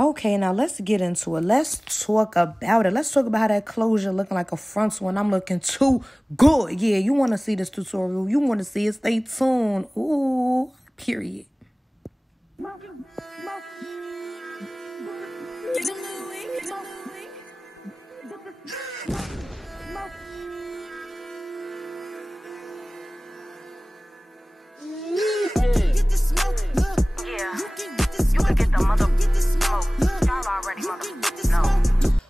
Okay, now let's get into it. Let's talk about it. Let's talk about how that closure looking like a frontal and I'm looking too good. Yeah, you want to see this tutorial. You want to see it. Stay tuned. Ooh, period.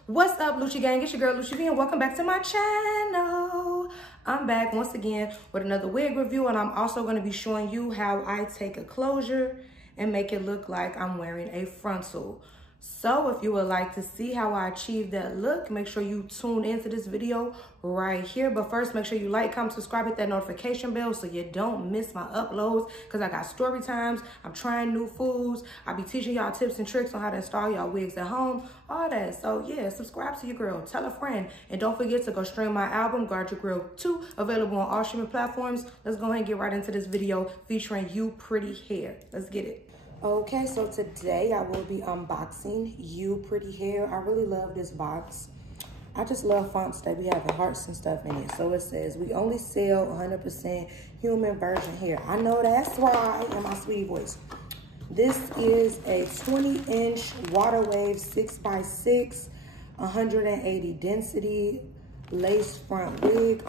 What's up, Lucci gang? It's your girl Lucci V and welcome back to my channel. I'm back once again with another wig review, and I'm also going to be showing you how I take a closure and make it look like I'm wearing a frontal. So if you would like to see how I achieve that look, make sure you tune into this video right here. But first, make sure you like, comment, subscribe, hit that notification bell so you don't miss my uploads, because I got story times, I'm trying new foods, I'll be teaching y'all tips and tricks on how to install y'all wigs at home, all that. So yeah, subscribe to your girl, tell a friend, and don't forget to go stream my album, Guard Your Grill 2, available on all streaming platforms. Let's go ahead and get right into this video featuring UPrettyHair. Let's get it. Okay, so today I will be unboxing UPrettyHair. I really love this box. I just love fonts that be having hearts and stuff in it. So it says, we only sell 100% human virgin hair. I know that's right in my sweet voice. This is a 20-inch water wave 6x6, 180 density lace front wig.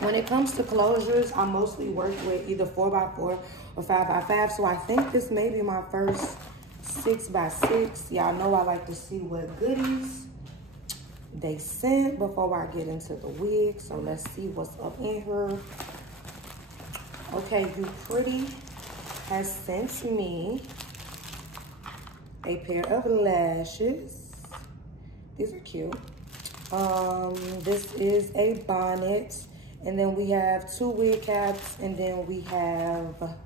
When it comes to closures, I mostly work with either 4x4 or 5x5. So I think this may be my first 6x6. Y'all know I like to see what goodies they sent before I get into the wig. So let's see what's up in here. Okay, UPretty has sent me a pair of lashes. These are cute. This is a bonnet, and then we have 2 wig caps, and then we have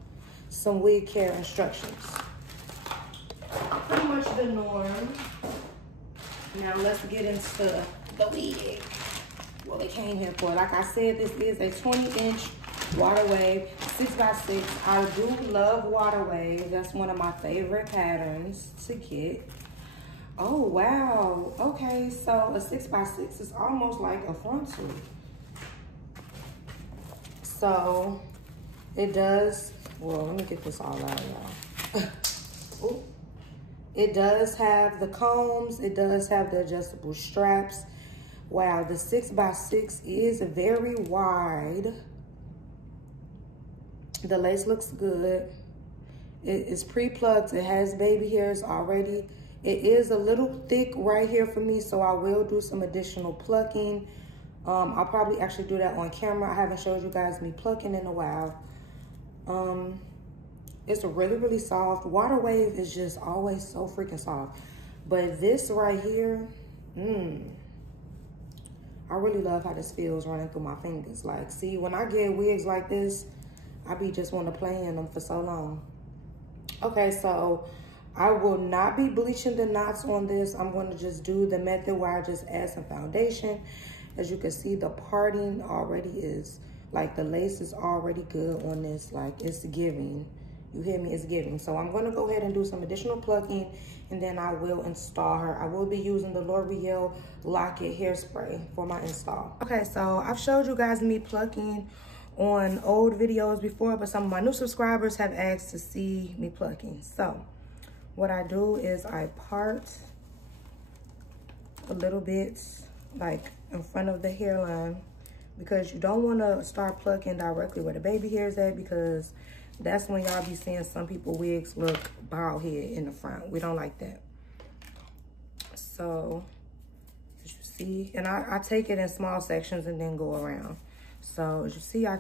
some wig care instructions. Pretty much the norm. Now let's get into the wig. What they came here for. Like I said, this is a 20-inch water wave 6x6. I do love water wave. That's one of my favorite patterns to get. Oh, wow. Okay, so a 6x6 is almost like a frontal. So it does, well, let me get this all out, y'all. It does have the combs. It does have the adjustable straps. Wow, the 6x6 is very wide. The lace looks good. It is pre-plucked. It has baby hairs already. It is a little thick right here for me, so I will do some additional plucking. I'll probably actually do that on camera. I haven't showed you guys me plucking in a while. It's really, really soft. Water wave is just always so freaking soft. But this right here, I really love how this feels running through my fingers. Like, see, when I get wigs like this, I be just want to play in them for so long. Okay, so I will not be bleaching the knots on this. I'm going to just do the method where I just add some foundation. As you can see, the parting already is, like, the lace is already good on this. Like, it's giving. You hear me? It's giving. So I'm going to go ahead and do some additional plucking, and then I will install her. I will be using the L'Oreal Locket hairspray for my install. Okay, so I've showed you guys me plucking on old videos before, but some of my new subscribers have asked to see me plucking. So what I do is I part a little bit, like in front of the hairline, because you don't want to start plucking directly where the baby hair is at, because that's when y'all be seeing some people wigs look bald head in the front. We don't like that. So as you see, and I take it in small sections and then go around. So as you see, I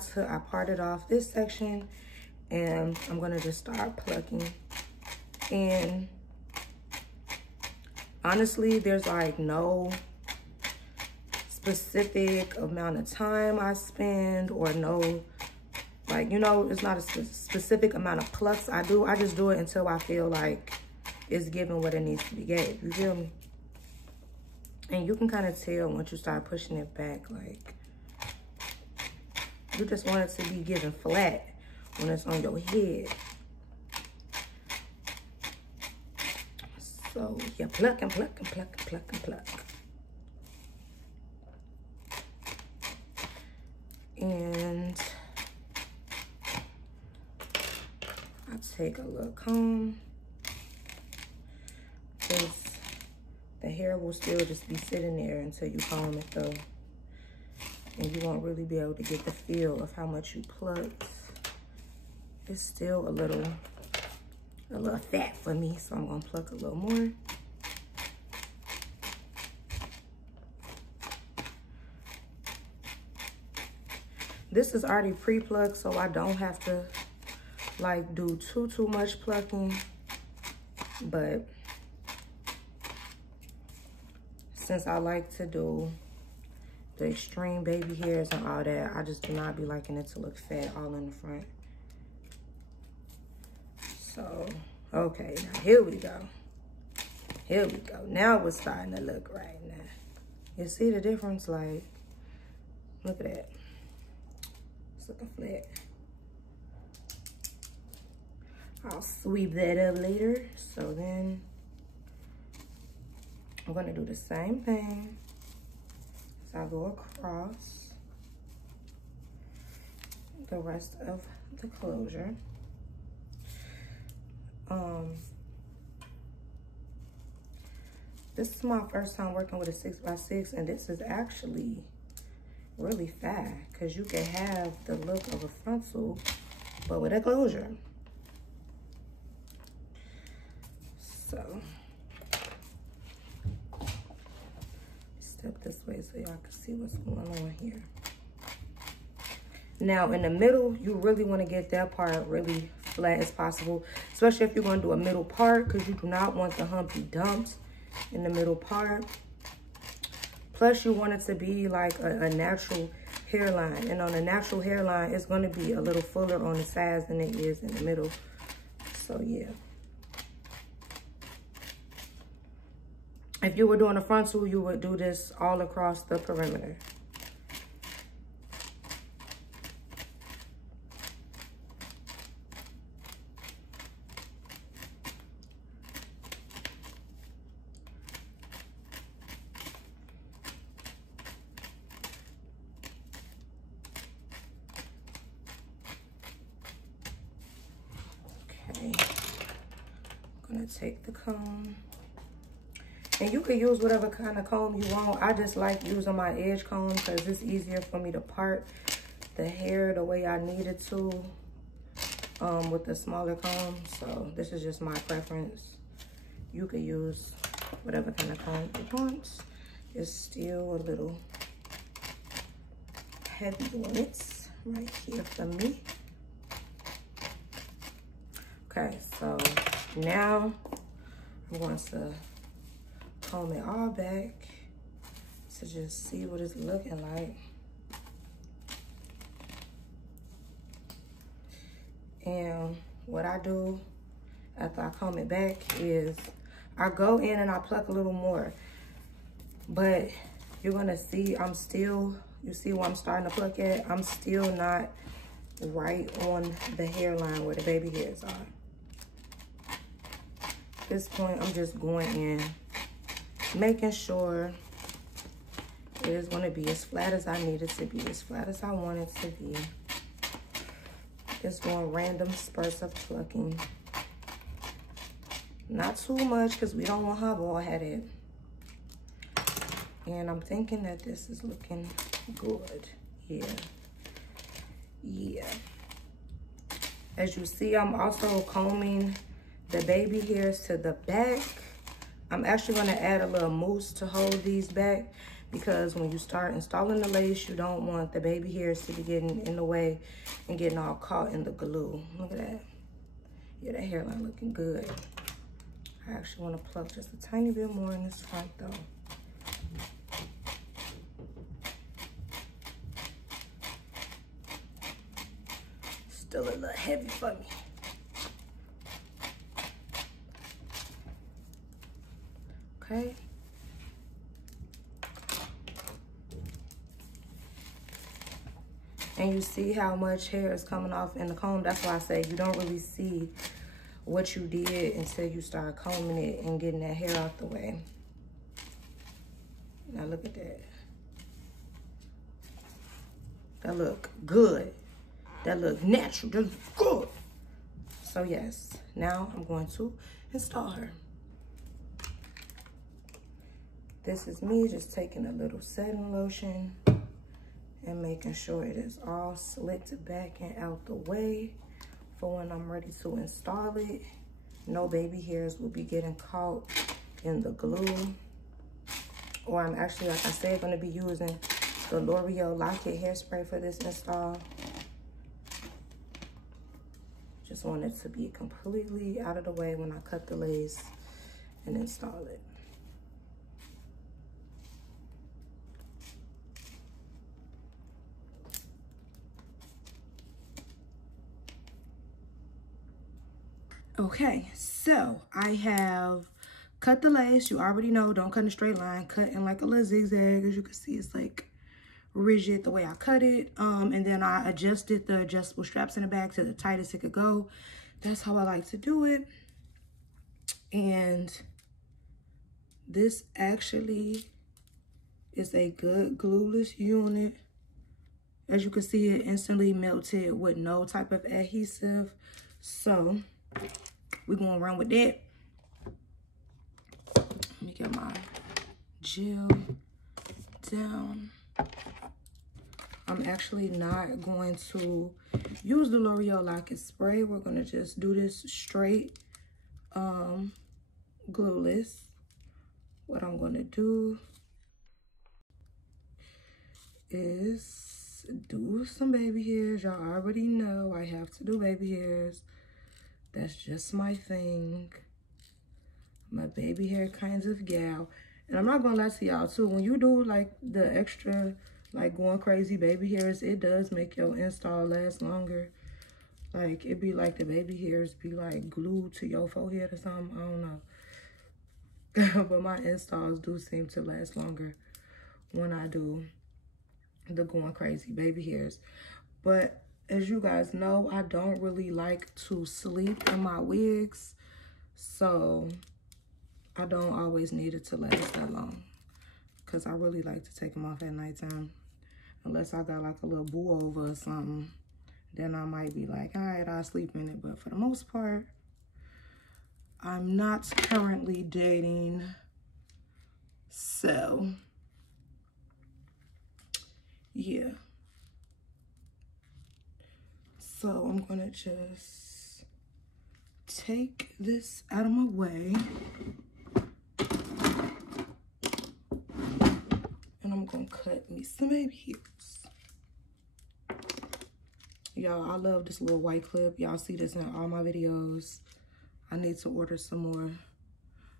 parted off this section, and I'm gonna just start plucking. And honestly, there's like no specific amount of time I spend, or no, like, you know, it's not a specific amount of plucks I do. I just do it until I feel like it's giving what it needs to be gave. You feel me? And you can kind of tell once you start pushing it back, like, you just want it to be given flat when it's on your head. So you pluck and pluck and pluck and pluck and pluck. And I take a little comb, because the hair will still just be sitting there until you comb it though. And you won't really be able to get the feel of how much you plucked. It's still a little fat for me, so I'm gonna pluck a little more. This is already pre-plucked, so I don't have to like do too much plucking. But since I like to do the extreme baby hairs and all that, I just do not be liking it to look fat all in the front. So, okay, now here we go. Here we go. Now it's starting to look right now. You see the difference? Like, look at that. It's looking flat. I'll sweep that up later. So then I'm gonna do the same thing. So I'll go across the rest of the closure. This is my first time working with a 6x6, and this is actually really fat because you can have the look of a frontal, but with a closure. So step this way so y'all can see what's going on here. Now in the middle, you really want to get that part really flat as possible, especially if you're going to do a middle part, because you do not want the humpy dumps in the middle part. Plus you want it to be like a natural hairline, and on a natural hairline it's going to be a little fuller on the sides than it is in the middle. So yeah, if you were doing a frontal, you would do this all across the perimeter. I'm gonna take the comb, and you can use whatever kind of comb you want. I just like using my edge comb because it's easier for me to part the hair the way I need it to with the smaller comb. So this is just my preference. You could use whatever kind of comb you want. It's still a little heavy on it right here for me. Okay, so now I'm going to comb it all back to just see what it's looking like. And what I do after I comb it back is I go in and I pluck a little more. But you're gonna see you see where I'm starting to pluck at? I'm still not right on the hairline where the baby hairs are. At this point, I'm just going in, making sure it is going to be as flat as I need it to be, as flat as I want it to be. Just doing random spurts of plucking. Not too much because we don't want her bald-headed. And I'm thinking that this is looking good. Yeah. As you see, I'm also combing the baby hairs to the back. I'm actually going to add a little mousse to hold these back, because when you start installing the lace, you don't want the baby hairs to be getting in the way and getting all caught in the glue. Look at that. Yeah, that hairline looking good. I actually want to pluck just a tiny bit more in this front though. Still a little heavy for me. Okay. And you see how much hair is coming off in the comb. That's why I say you don't really see what you did until you start combing it and getting that hair out the way. Now look at that. That look good. That look natural. That look good. So yes, now I'm going to install her. This is me just taking a little setting lotion and making sure it is all slicked back and out the way for when I'm ready to install it. No baby hairs will be getting caught in the glue. Or I'm actually, like I said, going to be using the L'Oreal Lock-It hairspray for this install. Just want it to be completely out of the way when I cut the lace and install it. Okay, so I have cut the lace. You already know, don't cut in a straight line. Cut in like a little zigzag. As you can see, it's like rigid the way I cut it. And then I adjusted the adjustable straps in the back to the tightest it could go. That's how I like to do it. And this actually is a good glueless unit. As you can see, it instantly melted with no type of adhesive. So we're gonna run with that. Let me get my gel down. I'm actually not going to use the L'Oreal Lock-It spray. We're gonna just do this straight glueless. What I'm gonna do is do some baby hairs. Y'all already know I have to do baby hairs. That's just my thing. I'm a baby hair kinds of gal. And I'm not gonna lie to y'all too, when you do like the extra, like going crazy baby hairs, it does make your install last longer. Like it be like the baby hairs be like glued to your forehead or something, I don't know. But my installs do seem to last longer when I do the going crazy baby hairs. But as you guys know, I don't really like to sleep in my wigs, so I don't always need it to last that long, because I really like to take them off at nighttime. Unless I got like a little boo over or something, then I might be like, all right, I'll sleep in it. But for the most part, I'm not currently dating, so yeah. So I'm gonna just take this out of my way. And I'm gonna cut me some baby hairs. Y'all, I love this little white clip. Y'all see this in all my videos. I need to order some more.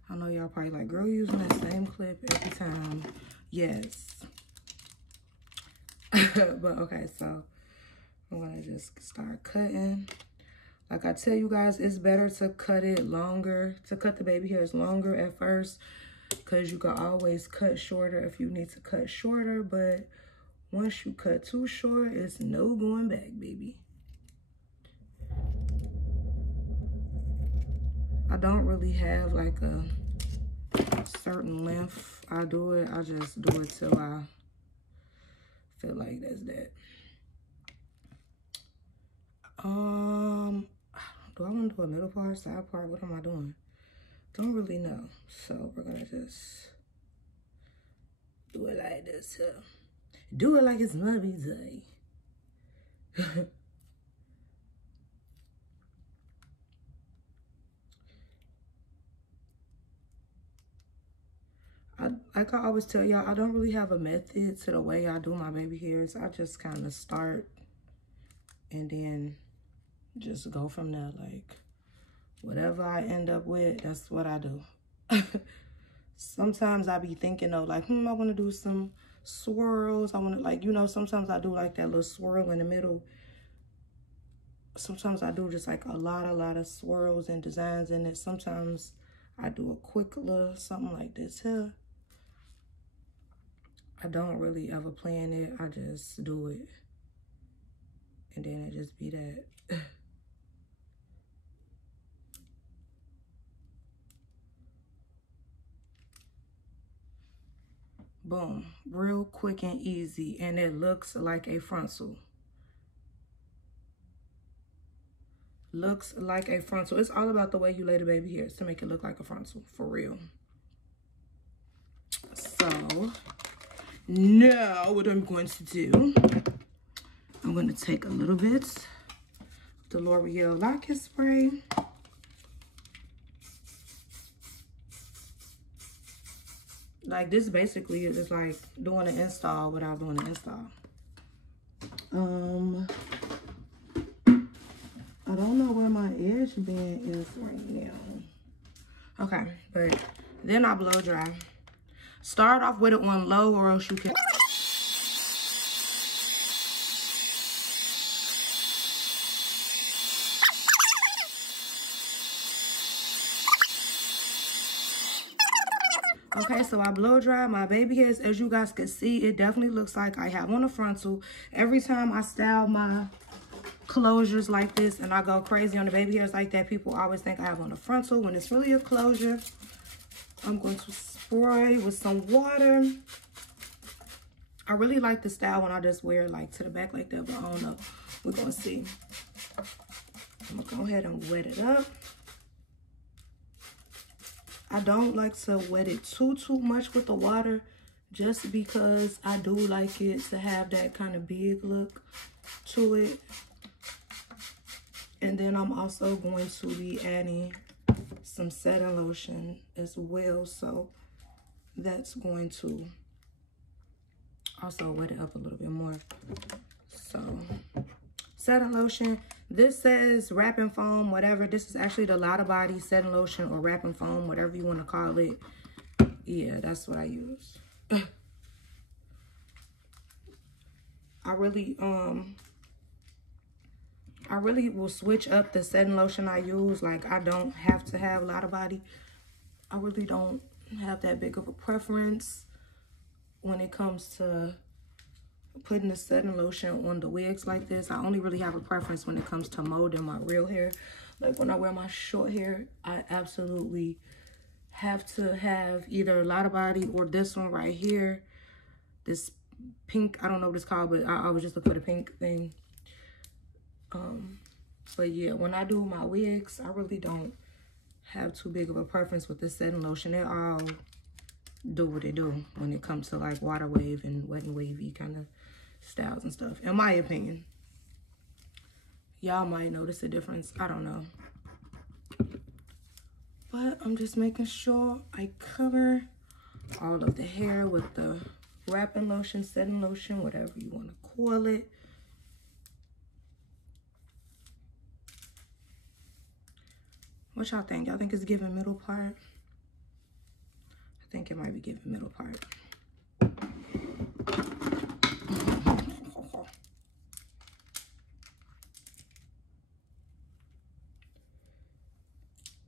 I know y'all probably like, girl, using that same clip every time. Yes. But okay, so I'm gonna just start cutting. Like I tell you guys, it's better to cut it longer, to cut the baby hairs longer at first, because you can always cut shorter if you need to cut shorter. But once you cut too short, it's no going back, baby. I don't really have like a certain length I do it. I just do it till I feel like that's that. Do I want to do a middle part, side part? What am I doing? Don't really know. So we're gonna just do it like this. Do it like it's Mother's Day. Like I always tell y'all, I don't really have a method to the way I do my baby hairs. I just kind of start and then just go from there. Like whatever I end up with, that's what I do. Sometimes I be thinking though, like, I want to do some swirls. I want to, like, you know, sometimes I do like that little swirl in the middle. Sometimes I do just like a lot of swirls and designs in it. Sometimes I do a quick little something like this here. I don't really ever plan it. I just do it. And then it just be that. Boom. Real quick and easy. And it looks like a frontal. Looks like a frontal. It's all about the way you lay the baby hairs to make it look like a frontal. For real. So, now what I'm going to do, I'm going to take a little bit of the L'Oreal Lock-It Spray. Like, this basically is like doing an install without doing an install. I don't know where my edge band is right now. Okay, but then I blow dry. Start off with it on low, or else you can... Okay, so I blow dry my baby hairs. As you guys can see, it definitely looks like I have on a frontal. Every time I style my closures like this and I go crazy on the baby hairs like that, people always think I have on a frontal when it's really a closure. I'm going to spray with some water. I really like the style when I just wear it like to the back like that, but I don't know. We're going to see. I'm going to go ahead and wet it up. I don't like to wet it too much with the water, just because I do like it to have that kind of big look to it. And then I'm also going to be adding some setting lotion as well, so that's going to also wet it up a little bit more. So, setting lotion. This says wrapping foam, whatever. This is actually the Lotta Body setting lotion, or wrapping foam, whatever you want to call it. Yeah, that's what I use. I really will switch up the setting lotion I use. Like, I don't have to have Lotta Body. I really don't have that big of a preference when it comes to putting the setting lotion on the wigs like this. I only really have a preference when it comes to molding my real hair. Like, when I wear my short hair, I absolutely have to have either Lotta Body or this one right here. This pink, I don't know what it's called, but I always just look for the pink thing. But yeah, when I do my wigs, I really don't have too big of a preference with the setting lotion. They all do what they do when it comes to like water wave and wet and wavy kind of styles and stuff, in my opinion. Y'all might notice a difference, I don't know. But I'm just making sure I cover all of the hair with the wrapping lotion, setting lotion, whatever you want to call it. What y'all think? Y'all think it's giving middle part? I think it might be giving middle part.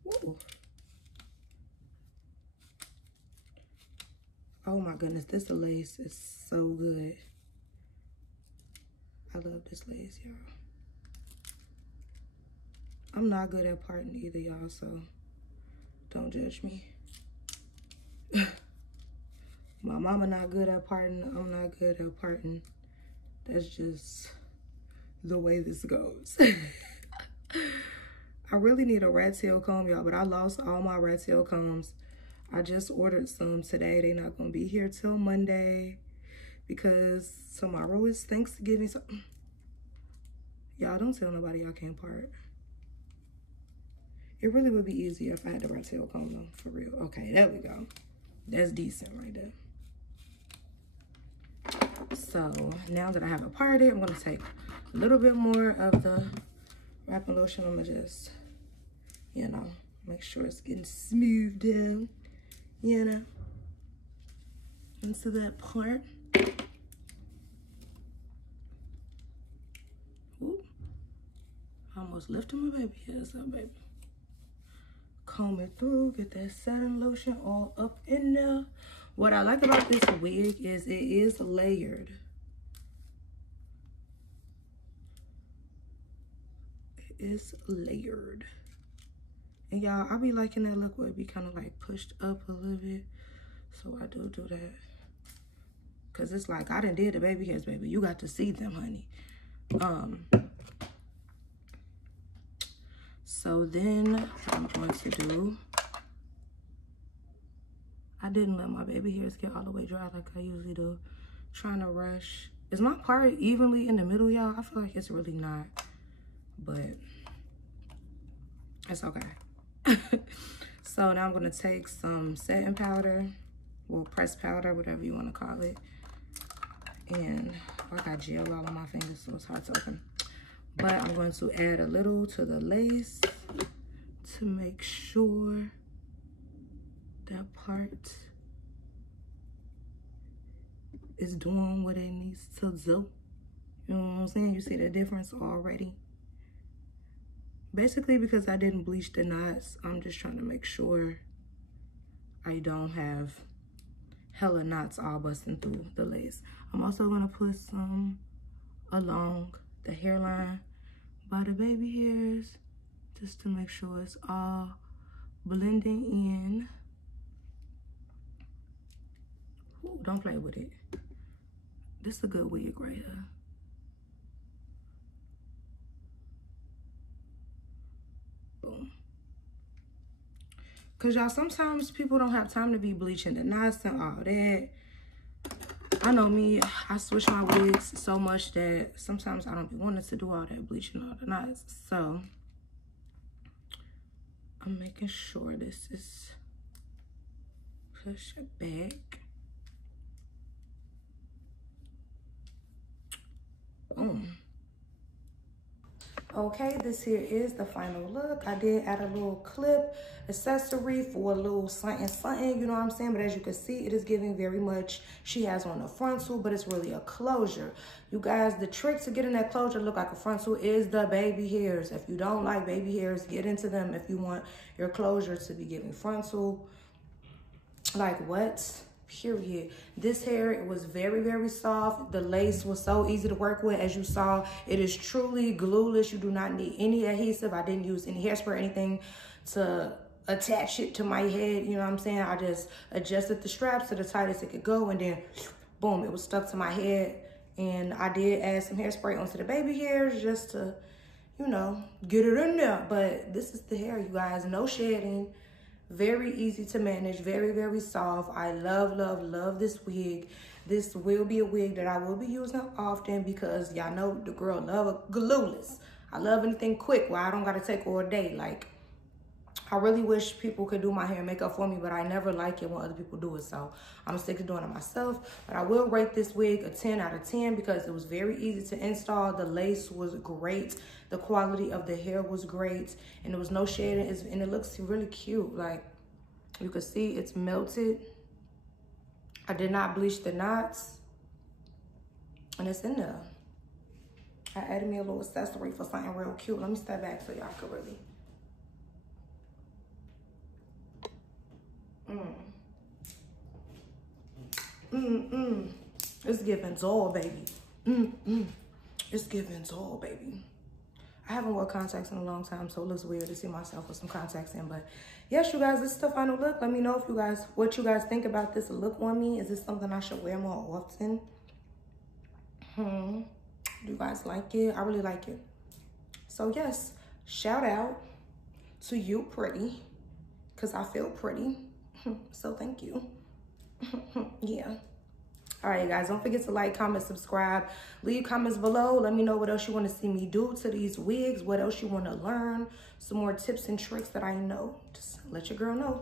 Ooh. Oh my goodness, this lace is so good. I love this lace, y'all. I'm not good at parting either, y'all, so don't judge me. My mama not good at parting. I'm not good at parting. That's just the way this goes. I really need a rat tail comb, y'all, but I lost all my rat tail combs. I just ordered some today. They're not going to be here till Monday because tomorrow is Thanksgiving. So, y'all, don't tell nobody y'all can't part. It really would be easier if I had the rat tail comb, though, for real. Okay, there we go. That's decent right there. So now that I have it parted, I'm going to take a little bit more of the wrapping lotion. I'm going to just, you know, make sure it's getting smoothed down, you know, into that part. Ooh, I almost lifted my baby hairs up, baby. Comb it through, get that setting lotion all up in there. What I like about this wig is it is layered. It is layered. And y'all, I be liking that look where it be kind of like pushed up a little bit. So I do that. Cause it's like, I done did the baby hairs, baby. You got to see them, honey. So then what I'm going to do, I didn't let my baby hairs get all the way dry like I usually do. Trying to rush. Is my part evenly in the middle, y'all? I feel like it's really not, but it's okay. So now I'm gonna take some setting powder, well, pressed powder, whatever you wanna call it. And I got gel all on my fingers, so it's hard to open. But I'm going to add a little to the lace to make sure that part is doing what it needs to do. You know what I'm saying? You see the difference already. Basically, because I didn't bleach the knots, I'm just trying to make sure I don't have hella knots all busting through the lace. I'm also gonna put some along the hairline by the baby hairs, just to make sure it's all blending in. Ooh, don't play with it. This is a good wig right here. Boom. Cause y'all, sometimes people don't have time to be bleaching the knots and all that. I know me, I switch my wigs so much that sometimes I don't be wanting to do all that bleaching, all the knots. So I'm making sure this is pushed back. Boom. Okay, this here is the final look. I did add a little clip accessory for a little something, you know what I'm saying? But as you can see, it is giving very much, she has on a frontal, but it's really a closure. You guys, the trick to getting that closure look like a frontal is the baby hairs. If you don't like baby hairs, get into them if you want your closure to be giving frontal. Like what? Period. This hair, it was very, very soft. The lace was so easy to work with. As you saw, it is truly glueless. You do not need any adhesive. I didn't use any hairspray or anything to attach it to my head. You know what I'm saying? I just adjusted the straps to the tightest it could go, and then boom, it was stuck to my head. And I did add some hairspray onto the baby hairs just to, you know, get it in there. But this is the hair, you guys. No shedding. Very easy to manage, very, very soft. I love, love, love this wig. This will be a wig that I will be using often because y'all know the girl love a glueless. I love anything quick where I don't gotta take all day. Like, I really wish people could do my hair and makeup for me, but I never like it when other people do it. So I'm sick of doing it myself. But I will rate this wig a 10 out of 10 because it was very easy to install. The lace was great. The quality of the hair was great. And there was no shading. And it looks really cute. Like, you can see it's melted. I did not bleach the knots. And it's in there. I added me a little accessory for something real cute. Let me step back so y'all can really. It's giving Zoll, baby. It's giving Zoll, baby. I haven't worn contacts in a long time, so it looks weird to see myself with some contacts in. But yes, you guys, this is the final look. Let me know if you guys, what you guys think about this look on me. Is this something I should wear more often? Do you guys like it? I really like it. So yes, shout out to you, pretty, because I feel pretty. So thank you. Yeah. All right, guys, don't forget to like, comment, subscribe, leave comments below. Let me know what else you want to see me do to these wigs, what else you want to learn, some more tips and tricks that I know. Just let your girl know.